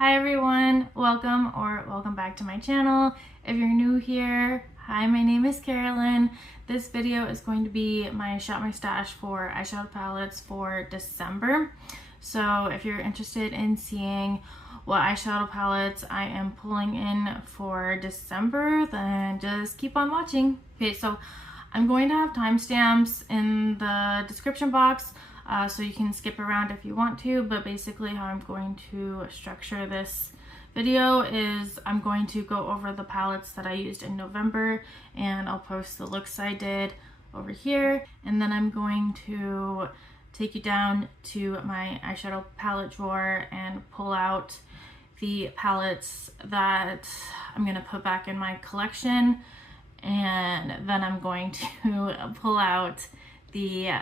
Hi everyone, welcome back to my channel. If you're new here, hi, my name is Carolyn. This video is going to be my Shop My Stash for eyeshadow palettes for December. So if you're interested in seeing what eyeshadow palettes I am pulling in for December, then just keep on watching. Okay, so I'm going to have timestamps in the description box. So you can skip around if you want to, but basically how I'm going to structure this video is I'm going to go over the palettes that I used in November, and I'll post the looks I did over here, and then I'm going to take you down to my eyeshadow palette drawer and pull out the palettes that I'm going to put back in my collection, and then I'm going to pull out the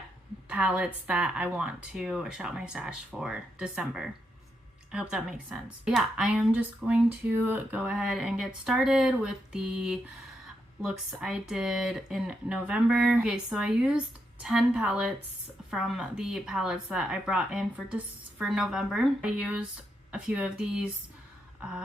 palettes that I want to shop my stash for December. I hope that makes sense. Yeah, I am just going to go ahead and get started with the looks I did in November. Okay, so I used 10 palettes from the palettes that I brought in for November. I used a few of these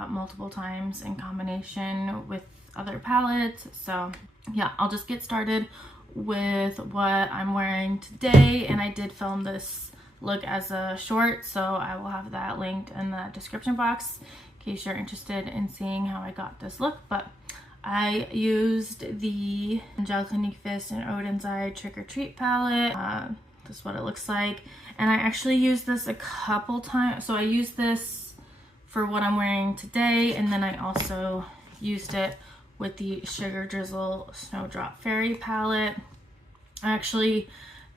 multiple times in combination with other palettes. So yeah, I'll just get started with what I'm wearing today, and I did film this look as a short, so I will have that linked in the description box in case you're interested in seeing how I got this look. But I used the Angelica Nyquist and Oden's Eye Trick or Treat palette. This is what it looks like, and I actually used this a couple times. So I used this for what I'm wearing today, and then I also used it with the Sugar Drizzle Snowdrop Fairy palette. I actually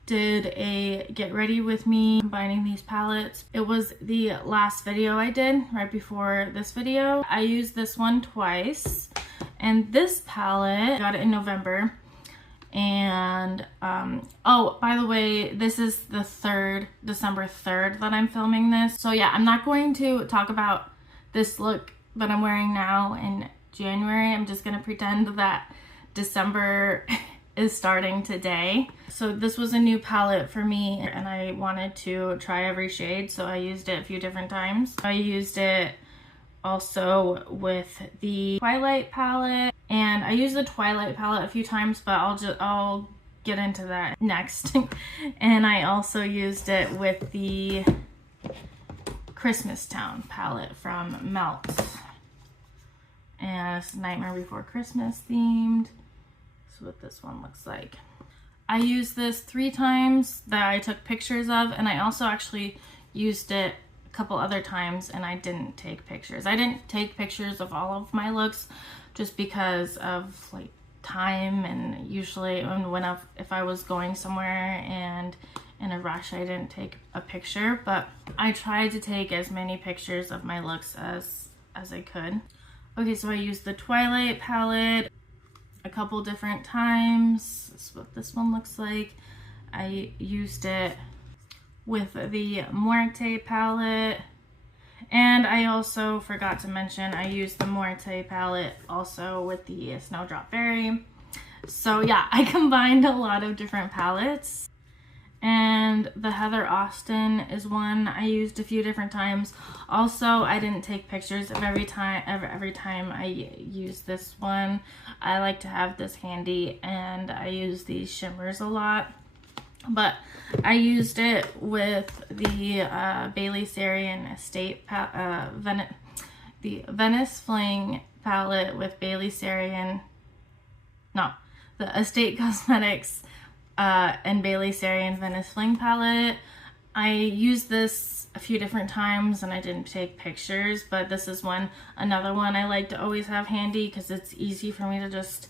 did a get ready with me combining these palettes. It was the last video I did right before this video. I used this one twice, and this palette, I got it in November. And oh, by the way, this is the December 3rd that I'm filming this. So yeah, I'm not going to talk about this look that I'm wearing now in January. I'm just gonna pretend that December is starting today. So this was a new palette for me, and I wanted to try every shade, so I used it a few different times. I used it also with the Twilight palette, and I used the Twilight palette a few times, but I'll get into that next. And I also used it with the Christmas Town palette from Melt. And it's Nightmare Before Christmas themed. That's what this one looks like. I used this 3 times that I took pictures of, and I also actually used it a couple other times and I didn't take pictures. I didn't take pictures of all of my looks just because of like time, and usually if I was going somewhere and in a rush, I didn't take a picture, but I tried to take as many pictures of my looks as I could. Okay, so I used the Twilight palette a couple different times. This is what this one looks like. I used it with the Muerte palette, and I also forgot to mention I used the Muerte palette also with the Snowdrop Fairy. So yeah, I combined a lot of different palettes. And the Heather Austin is one I used a few different times. Also, I didn't take pictures of every time I use this one. I like to have this handy, and I use these shimmers a lot. But I used it with the Bailey Sarian Estate the Venice Fling palette with Bailey Sarian, the Estate Cosmetics and Bailey Sarian Venice Fling palette. I used this a few different times and I didn't take pictures, but this is another one I like to always have handy because it's easy for me to just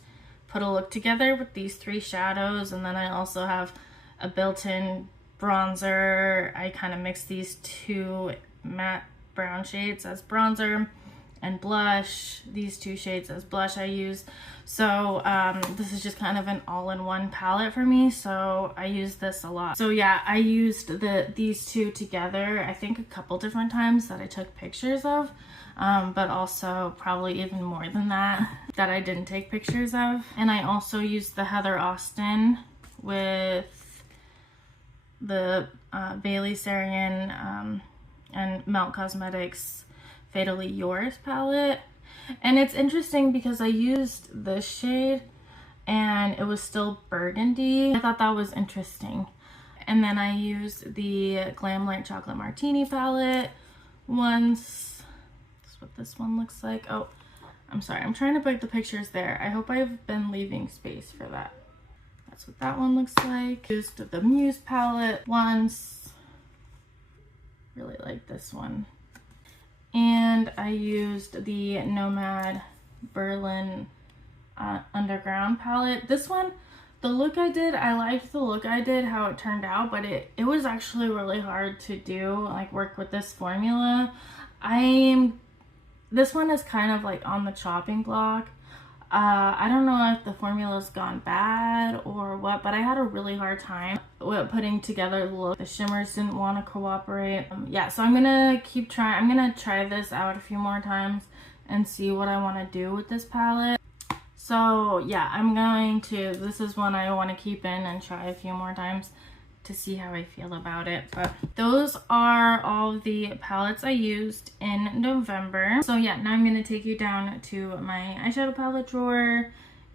put a look together with these 3 shadows. And then I also have a built-in bronzer. I kind of mix these 2 matte brown shades as bronzer, and blush, these 2 shades as blush I use. So this is just kind of an all-in-one palette for me, so I use this a lot. So yeah, I used these 2 together I think a couple different times that I took pictures of, but also probably even more than that I didn't take pictures of. And I also used the Heather Austin with the Bailey Sarian and Melt Cosmetics Fatally Yours palette. And it's interesting because I used this shade and it was still burgundy. I thought that was interesting. And then I used the Glam Light Chocolate Martini palette once. That's what this one looks like. Oh, I'm sorry. I'm trying to put the pictures there. I hope I've been leaving space for that. That's what that one looks like. Used the Muse palette once. Really like this one. And I used the Nomad Berlin Underground palette. This one, the look I did, I liked the look I did, how it turned out, but it was actually really hard to do, like work with this formula. This one is kind of like on the chopping block. I don't know if the formula's gone bad or what, but I had a really hard time with putting together the look. The shimmers didn't want to cooperate. Yeah, so I'm gonna keep trying. I'm gonna try this out a few more times and see what I want to do with this palette. So yeah, this is one I want to keep in and try a few more times to see how I feel about it. But those are all the palettes I used in November. So yeah, now I'm going to take you down to my eyeshadow palette drawer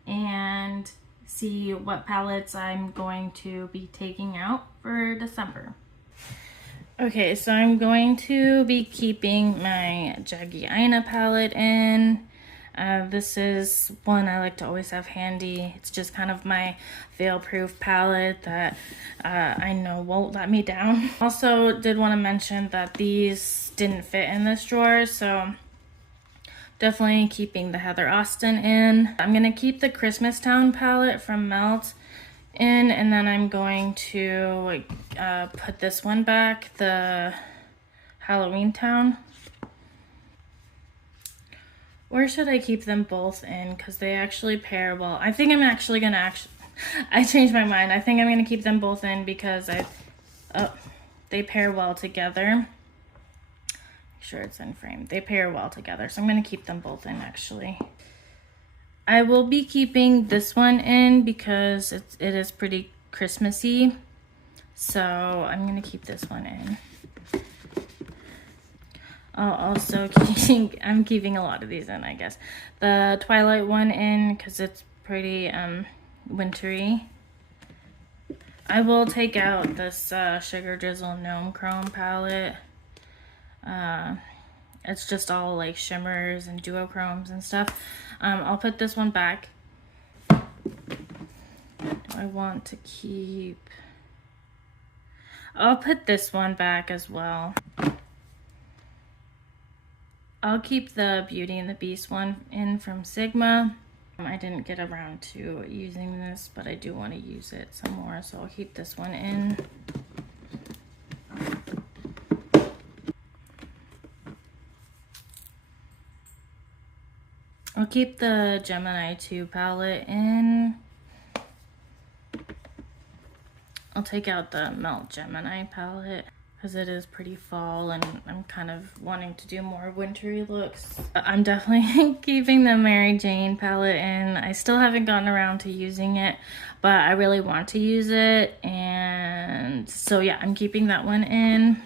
and see what palettes I'm going to be taking out for December. Okay, so I'm going to be keeping my Jaggy Aina palette in. This is one I like to always have handy. It's just kind of my veil-proof palette that I know won't let me down. Also did want to mention that these didn't fit in this drawer, so definitely keeping the Heather Austin in. I'm going to keep the Christmas Town palette from Melt in, and then I'm going to put this one back, the Halloween Town. Or should I keep them both in? Because they actually pair well. I think I'm actually going to I changed my mind. I think I'm going to keep them both in because they pair well together. Make sure it's in frame. They pair well together. So I'm going to keep them both in actually. I will be keeping this one in because it is pretty Christmassy. So I'm going to keep this one in. I'm keeping a lot of these in, I guess. The Twilight one in because it's pretty wintry. I will take out this Sugar Drizzle Gnome Chrome palette. It's just all like shimmers and duochromes and stuff. I'll put this one back. I want to keep... I'll put this one back as well. I'll keep the Beauty and the Beast one in from Sigma. I didn't get around to using this, but I do want to use it some more, so I'll keep this one in. I'll keep the Gemini 2 palette in. I'll take out the Melt Gemini palette because it is pretty fall and I'm kind of wanting to do more wintry looks. I'm definitely keeping the Mary Jane palette in. I still haven't gotten around to using it, but I really want to use it. And so yeah, I'm keeping that one in.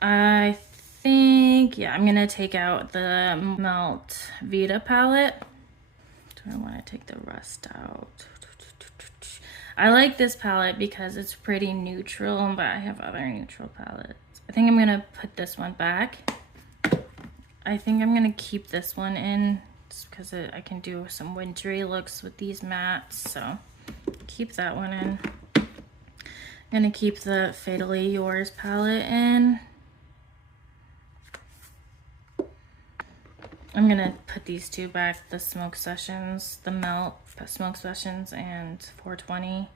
I think, yeah, I'm gonna take out the Melt Vita palette. Do I want to take the rust out? I like this palette because it's pretty neutral, but I have other neutral palettes. I think I'm gonna put this one back. I think I'm gonna keep this one in just because I can do some wintry looks with these mattes, so keep that one in. I'm gonna keep the Fatally Yours palette in. I'm gonna put these two back, the Smoke Sessions, the Melt Smoke Sessions and 420.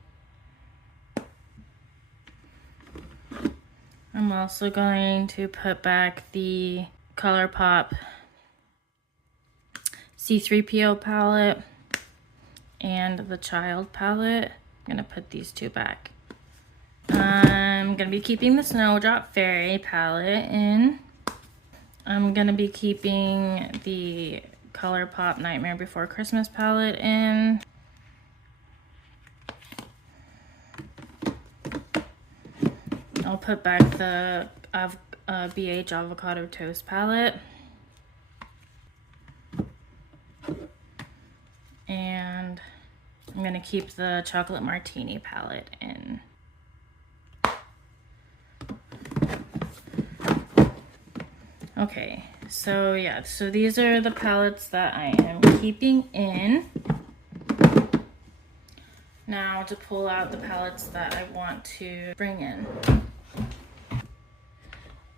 I'm also going to put back the ColourPop C3PO palette and the Child palette. I'm gonna put these two back. I'm gonna be keeping the Snowdrop Fairy palette in. I'm gonna be keeping the ColourPop Nightmare Before Christmas palette in. I'll put back the BH Avocado Toast palette. And I'm gonna keep the Chocolate Martini palette in. Okay, so yeah, so these are the palettes that I am keeping in. Now to pull out the palettes that I want to bring in.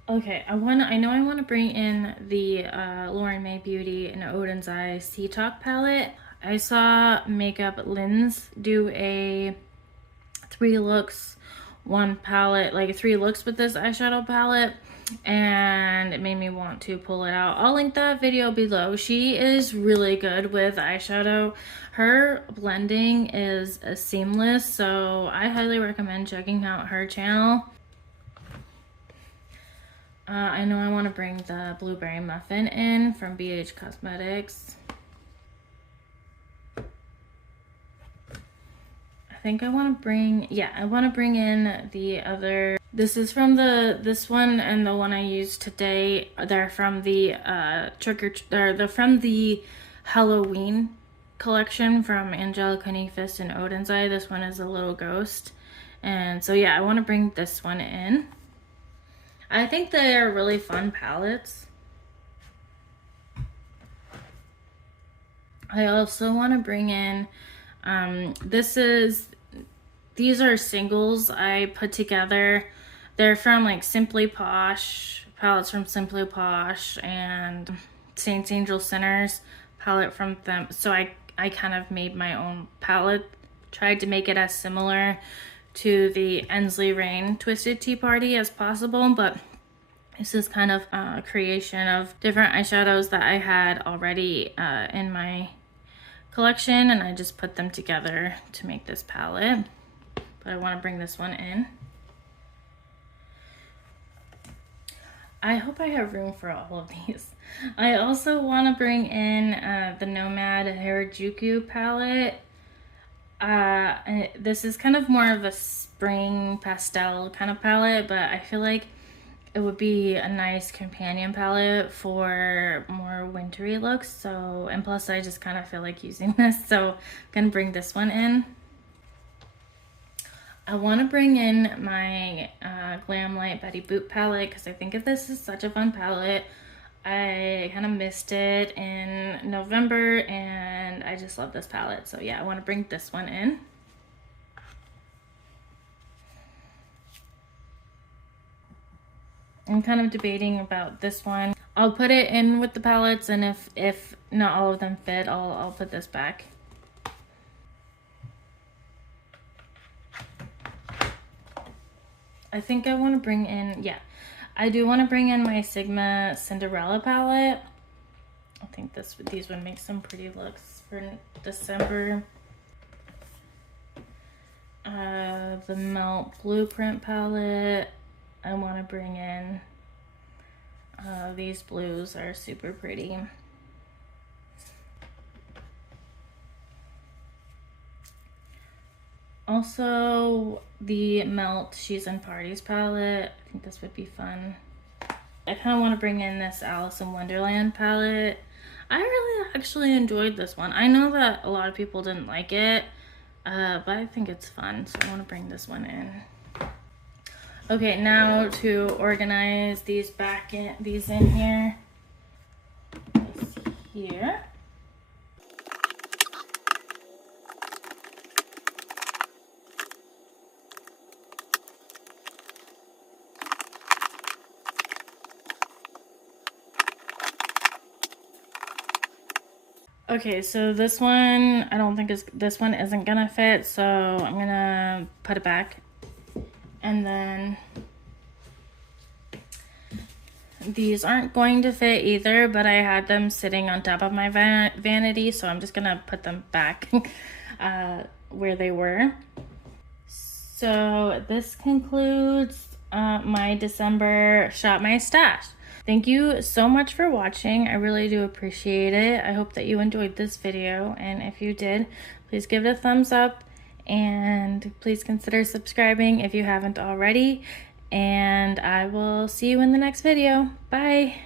Okay, I know I want to bring in the Lauren May Beauty and Oden's Eye Sea Talk palette. I saw MakeupLynzz do a 3 looks, 1 palette, like 3 looks with this eyeshadow palette, and it made me want to pull it out. I'll link that video below. She is really good with eyeshadow. Her blending is seamless, so I highly recommend checking out her channel. I know I want to bring the Blueberry Muffin in from BH Cosmetics. I think I want to bring, yeah, I want to bring in the other, this is from this one and the one I used today. They're from the they're from the Halloween collection from Angelica Nefist and Oden's Eye. This one is a little ghost. And so yeah, I want to bring this one in. I think they're really fun palettes. I also want to bring in, these are singles I put together. They're from like Simply Posh, palettes from Simply Posh, and Saints Angel Sinners palette from them. So I kind of made my own palette, tried to make it as similar to the Ensley Rain Twisted Tea Party as possible, but this is kind of a creation of different eyeshadows that I had already in my collection, and I just put them together to make this palette. But I want to bring this one in. I hope I have room for all of these. I also want to bring in the Nomad Harajuku palette. This is kind of more of a spring pastel kind of palette, but I feel like it would be a nice companion palette for more wintry looks. So, and plus I just kind of feel like using this, so I'm gonna bring this one in. I want to bring in my Glam Light Betty Boop palette because I think this is such a fun palette. I kind of missed it in November and I just love this palette. So yeah, I want to bring this one in. I'm kind of debating about this one. I'll put it in with the palettes, and if not all of them fit, I'll put this back. I think I want to bring in, yeah, I do want to bring in my Sigma Cinderella palette. I think these would make some pretty looks for December. The Melt Blueprint palette. I want to bring in, these blues are super pretty. Also, the Melt She's in Parties palette. I think this would be fun. I kind of want to bring in this Alice in Wonderland palette. I really actually enjoyed this one. I know that a lot of people didn't like it, but I think it's fun, so I want to bring this one in. Okay, now to organize these in here. Here. Okay, so this one, I don't think this one isn't gonna fit, so I'm gonna put it back. And then these aren't going to fit either, but I had them sitting on top of my vanity, so I'm just gonna put them back where they were. So this concludes my December Shop My Stash. Thank you so much for watching. I really do appreciate it. I hope that you enjoyed this video, and if you did, please give it a thumbs up, and please consider subscribing if you haven't already. and I will see you in the next video. Bye!